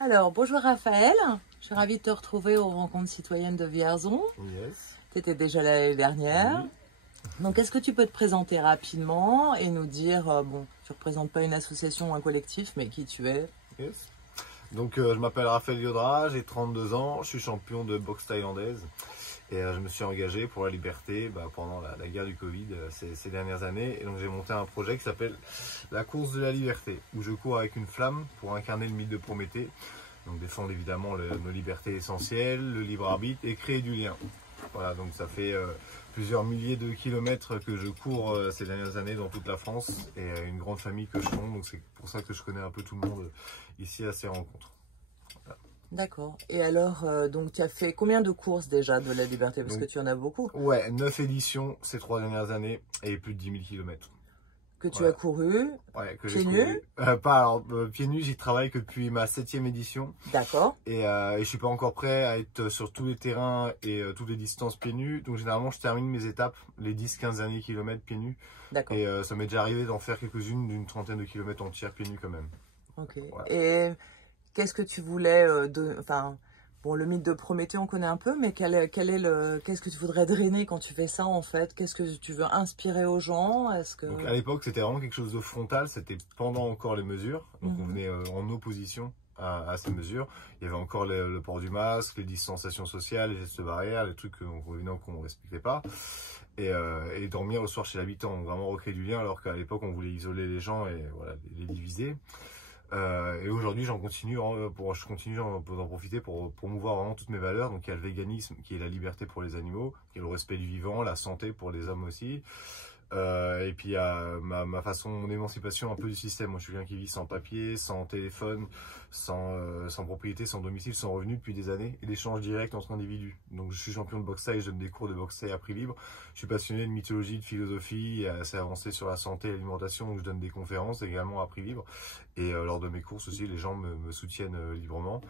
Alors, bonjour Raphaël, je suis ravie de te retrouver aux rencontres citoyennes de Vierzon. Yes. Tu étais déjà là l'année dernière. Oui. Donc, est-ce que tu peux te présenter rapidement et nous dire, bon, tu ne représentes pas une association ou un collectif, mais qui tu es? Yes. Donc, je m'appelle Raphaël Yodra, j'ai 32 ans, je suis champion de boxe thaïlandaise et je me suis engagé pour la liberté pendant la guerre du Covid ces dernières années. Et donc, j'ai monté un projet qui s'appelle la course de la liberté, où je cours avec une flamme pour incarner le mythe de Prométhée. Donc, défendre évidemment nos libertés essentielles, le libre arbitre et créer du lien. Voilà, donc ça fait plusieurs milliers de kilomètres que je cours ces dernières années dans toute la France et une grande famille que je fonde, donc c'est pour ça que je connais un peu tout le monde ici à ces rencontres. Voilà. D'accord. Et alors, donc tu as fait combien de courses déjà de la liberté? Parce Donc, que tu en as beaucoup. Ouais, 9 éditions ces 3 dernières années et plus de 10 000 kilomètres. Que tu Voilà. as couru, Ouais, que pieds j'ai nus. pieds nus, j'y travaille que depuis ma 7e édition. D'accord. Et je suis pas encore prêt à être sur tous les terrains et toutes les distances pieds nus. Donc généralement, je termine mes étapes, les 10-15 derniers kilomètres pieds nus. D'accord. Et ça m'est déjà arrivé d'en faire quelques-unes d'une trentaine de kilomètres entières pieds nus quand même. Ok. Voilà. Et qu'est-ce que tu voulais enfin, bon, le mythe de Prométhée, on connaît un peu, mais qu'est-ce que tu voudrais drainer quand tu fais ça en fait? Qu'est-ce que tu veux inspirer aux gens? Est-ce que... Donc à l'époque, c'était vraiment quelque chose de frontal. C'était pendant encore les mesures. Donc on venait en opposition à ces mesures. Il y avait encore le port du masque, les distanciations sociales, les gestes barrières, les trucs qu'on ne respectait pas. Et dormir le soir chez l'habitant, donc vraiment recréer du lien, alors qu'à l'époque on voulait isoler les gens et voilà, les diviser. Et aujourd'hui, je continue d'en profiter pour promouvoir vraiment toutes mes valeurs. Donc il y a le véganisme, qui est la liberté pour les animaux, qui est le respect du vivant, la santé pour les hommes aussi. Et puis il y a ma façon, mon émancipation un peu du système. Moi, je suis quelqu'un qui vit sans papier, sans téléphone, sans propriété, sans domicile, sans revenu depuis des années, et d'échanges directs entre individus. Donc je suis champion de boxe thaï, je donne des cours de boxe thaï à prix libre. Je suis passionné de mythologie, de philosophie, assez avancé sur la santé et l'alimentation, donc je donne des conférences également à prix libre. Et lors de mes courses aussi, les gens me soutiennent librement.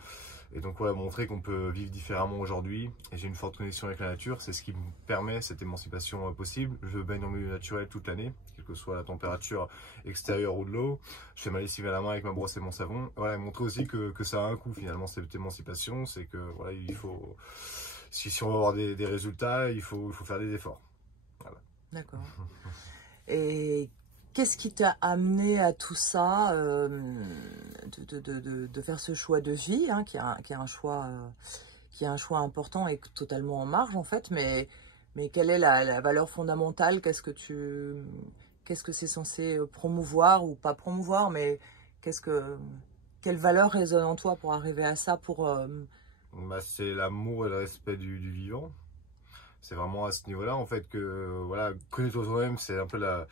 Et donc voilà, montrer qu'on peut vivre différemment aujourd'hui. Et j'ai une forte connexion avec la nature, c'est ce qui me permet cette émancipation possible. Je baigne en milieu naturel toute l'année, quelle que soit la température extérieure ou de l'eau. Je fais ma lessive à la main avec ma brosse et mon savon. Voilà, et montrer aussi que ça a un coût finalement, cette émancipation. C'est que voilà, il faut, si on veut avoir des résultats, il faut faire des efforts. Voilà. D'accord. Et qu'est-ce qui t'a amené à tout ça, de faire ce choix de vie, hein, qui est un choix important et totalement en marge en fait, mais quelle est la valeur fondamentale? Qu'est-ce que c'est censé promouvoir ou pas promouvoir, mais quelle valeur résonne en toi pour arriver à ça, C'est l'amour et le respect du vivant. C'est vraiment à ce niveau-là en fait que voilà, connais-toi toi-même, c'est un peu la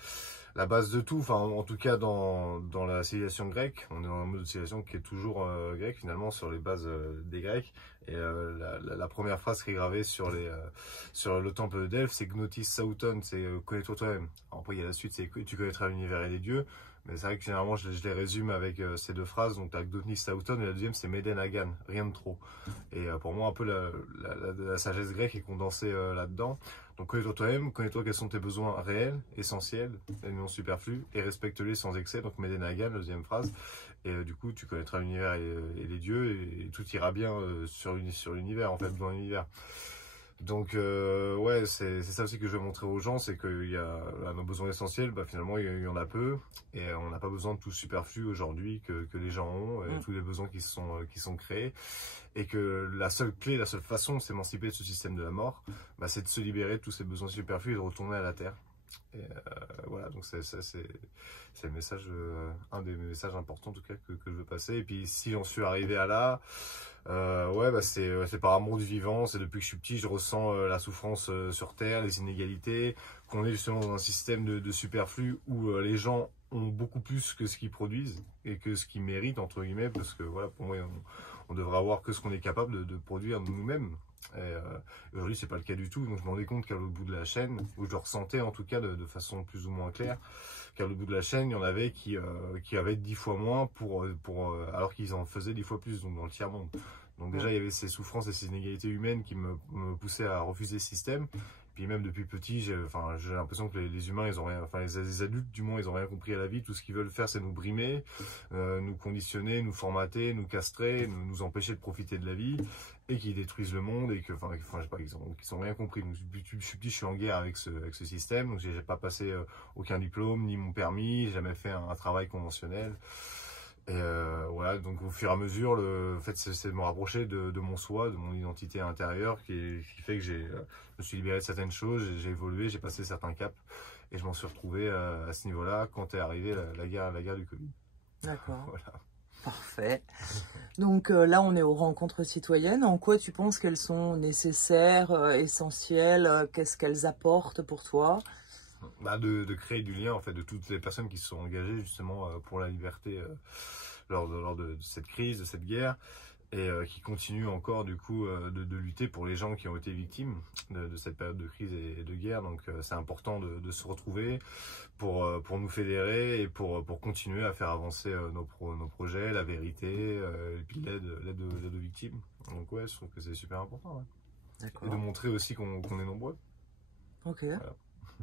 base de tout. Enfin, en tout cas dans la civilisation grecque, on est dans un mode de civilisation qui est toujours grec finalement, sur les bases des Grecs. Et la première phrase qui est gravée sur le temple de Delphes, c'est Gnotis Sauton, c'est connais-toi toi-même. Après il y a la suite, c'est tu connaîtras l'univers et les dieux. Mais c'est vrai que généralement je les résume avec ces deux phrases. Donc tu as Gnotis Sauton et la deuxième c'est Meden Agan, rien de trop. Et pour moi un peu la sagesse grecque est condensée là-dedans. Donc connais-toi toi-même, connais-toi quels sont tes besoins réels, essentiels, et non superflus, et respecte-les sans excès. Donc Meden Agan, la deuxième phrase. Et du coup tu connaîtras l'univers et les dieux, et tout ira bien sur l'univers, en fait, dans l'univers. Donc ouais, c'est ça aussi que je veux montrer aux gens, c'est qu'il y a nos besoins essentiels, finalement il y en a peu, et on n'a pas besoin de tout superflu aujourd'hui que les gens ont, et tous les besoins qui sont créés, et que la seule clé, la seule façon de s'émanciper de ce système de la mort, c'est de se libérer de tous ces besoins superflus et de retourner à la terre. Et voilà, donc c'est le message, un des messages importants en tout cas que je veux passer. Et puis si j'en suis arrivé à là, ouais, c'est par amour du vivant. C'est depuis que je suis petit, je ressens la souffrance sur terre, les inégalités, qu'on est justement dans un système de superflu où les gens ont beaucoup plus que ce qu'ils produisent et que ce qu'ils méritent entre guillemets, parce que voilà, pour moi on devrait avoir que ce qu'on est capable de produire nous-mêmes. Et aujourd'hui c'est pas le cas du tout, donc je me rendais compte qu'à l'autre bout de la chaîne, où je le ressentais en tout cas de façon plus ou moins claire, qu'à l'autre bout de la chaîne il y en avait qui avaient 10 fois moins alors qu'ils en faisaient 10 fois plus, donc dans le tiers-monde. Donc déjà il y avait ces souffrances et ces inégalités humaines qui me poussaient à refuser ce système. Puis même depuis petit, j'ai l'impression que les humains, ils ont rien, enfin les adultes du moins, ils ont rien compris à la vie. Tout ce qu'ils veulent faire, c'est nous brimer, nous conditionner, nous formater, nous castrer, nous empêcher de profiter de la vie, et qui détruisent le monde, et que, je sais pas, ils ont rien compris. Donc depuis que je suis petit, je suis en guerre avec ce système. Donc j'ai pas passé aucun diplôme, ni mon permis, j'ai jamais fait un travail conventionnel. Et voilà, donc au fur et à mesure, le fait c'est de me rapprocher de mon soi, de mon identité intérieure, qui fait que je me suis libéré de certaines choses, j'ai évolué, j'ai passé certains caps, et je m'en suis retrouvé à ce niveau-là quand est arrivée la guerre du Covid. D'accord. Voilà. Parfait. Donc là, on est aux rencontres citoyennes. En quoi tu penses qu'elles sont nécessaires, essentielles? Qu'est-ce qu'elles apportent pour toi? De créer du lien, en fait, de toutes les personnes qui se sont engagées justement pour la liberté lors de cette crise, de cette guerre, et qui continuent encore du coup de lutter pour les gens qui ont été victimes de cette période de crise et de guerre. Donc c'est important de se retrouver pour nous fédérer et pour continuer à faire avancer nos projets, la vérité, et puis l'aide aux victimes. Donc ouais, je trouve que c'est super important. Ouais. Et de montrer aussi qu'on est nombreux. Ok. Voilà.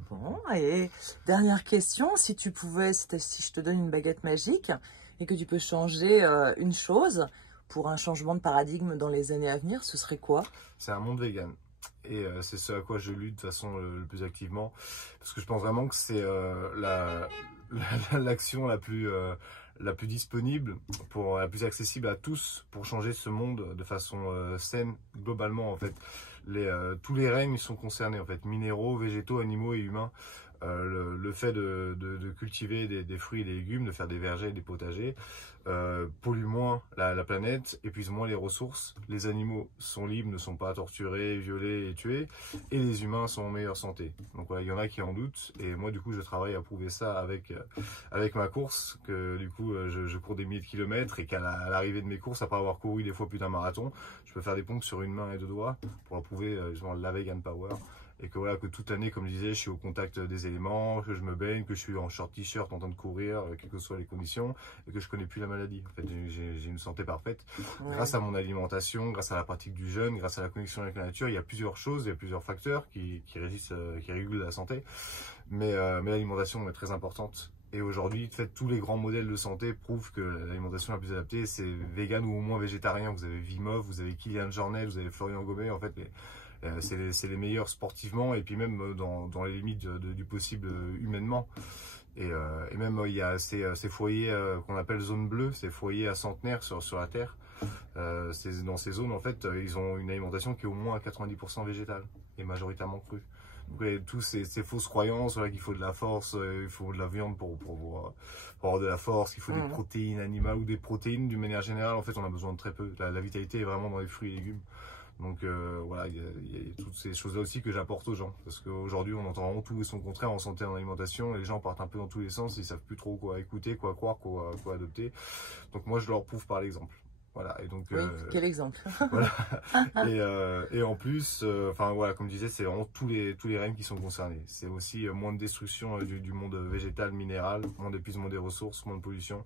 Bon, et dernière question, si je te donne une baguette magique et que tu peux changer une chose pour un changement de paradigme dans les années à venir, ce serait quoi? C'est un monde vegan. Et c'est ce à quoi je lutte de façon le plus activement. Parce que je pense vraiment que c'est l'action la plus disponible, la plus accessible à tous pour changer ce monde de façon saine, globalement en fait. Tous les règnes sont concernés en fait, minéraux, végétaux, animaux et humains. Le fait de cultiver des fruits et des légumes, de faire des vergers et des potagers, pollue moins la planète, épuise moins les ressources, les animaux sont libres, ne sont pas torturés, violés et tués, et les humains sont en meilleure santé. Donc voilà, il y en a qui en doutent, et moi du coup je travaille à prouver ça avec ma course, que du coup je cours des milliers de kilomètres, et qu'à l'arrivée de mes courses, après avoir couru des fois plus d'un marathon, je peux faire des pompes sur une main et deux doigts pour prouver justement la vegan power. Et que voilà, que toute l'année, comme je disais, je suis au contact des éléments, que je me baigne, que je suis en short t-shirt en train de courir, quelles que soient les conditions, et que je connais plus la maladie. En fait, j'ai une santé parfaite. Ouais. Grâce à mon alimentation, grâce à la pratique du jeûne, grâce à la connexion avec la nature, il y a plusieurs choses, il y a plusieurs facteurs qui régulent la santé. Mais l'alimentation est très importante. Et aujourd'hui, en fait, tous les grands modèles de santé prouvent que l'alimentation la plus adaptée, c'est vegan ou au moins végétarien. Vous avez Vimov, vous avez Kylian Jornet, vous avez Florian Gomez, en fait, c'est les meilleurs sportivement, et puis même dans les limites du possible humainement. Et même il y a ces foyers qu'on appelle zones bleues, ces foyers à centenaire sur la Terre. Dans ces zones, en fait, ils ont une alimentation qui est au moins à 90% végétale et majoritairement crue. Donc tous ces fausses croyances, voilà, qu'il faut de la force, il faut de la viande pour avoir de la force, qu'il faut des protéines animales ou des protéines d'une manière générale. En fait, on a besoin de très peu. La vitalité est vraiment dans les fruits et légumes. Donc voilà, il y a toutes ces choses-là aussi que j'apporte aux gens. Parce qu'aujourd'hui, on entend vraiment tout et son contraire en santé et en alimentation. Et les gens partent un peu dans tous les sens, ils savent plus trop quoi écouter, quoi croire, quoi adopter. Donc moi, je leur prouve par l'exemple. Voilà, et donc, oui, quel exemple. Voilà. Et en plus, voilà, comme je disais, c'est vraiment tous les règnes qui sont concernés. C'est aussi moins de destruction du monde végétal, minéral, moins d'épuisement des ressources, moins de pollution.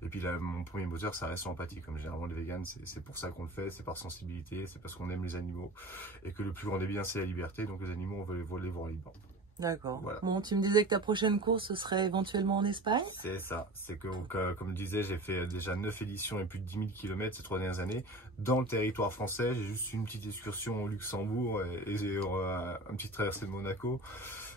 Et puis là, mon premier moteur, ça reste l'empathie. Comme généralement les véganes, c'est pour ça qu'on le fait, c'est par sensibilité, c'est parce qu'on aime les animaux. Et que le plus grand des biens, c'est la liberté. Donc les animaux, on veut les voir libres. D'accord. Voilà. Bon, tu me disais que ta prochaine course, ce serait éventuellement en Espagne? C'est ça. C'est que, comme je disais, j'ai fait déjà 9 éditions et plus de 10 000 km ces 3 dernières années. Dans le territoire français, j'ai juste une petite excursion au Luxembourg et j'ai une petite traversée de Monaco.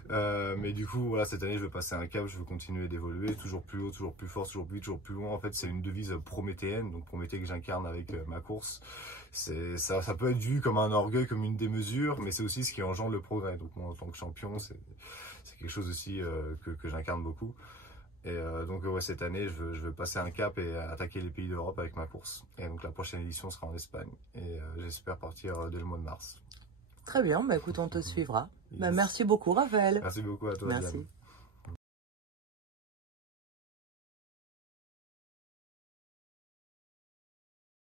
Mais du coup, voilà, cette année, je veux passer un cap, je veux continuer d'évoluer, toujours plus haut, toujours plus fort, toujours plus vite, toujours plus loin. En fait, c'est une devise prométhéenne, donc Prométhée que j'incarne avec ma course. Ça peut être vu comme un orgueil, comme une démesure, mais c'est aussi ce qui engendre le progrès. Donc moi, en tant que champion, c'est quelque chose aussi que j'incarne beaucoup. Et donc ouais, cette année, je veux passer un cap et attaquer les pays d'Europe avec ma course. Et donc la prochaine édition sera en Espagne. Et j'espère partir dès le mois de mars. Très bien, bah écoute, on te suivra. Yes. Bah, merci beaucoup, Raphaël. Merci beaucoup à toi. Merci. Diane.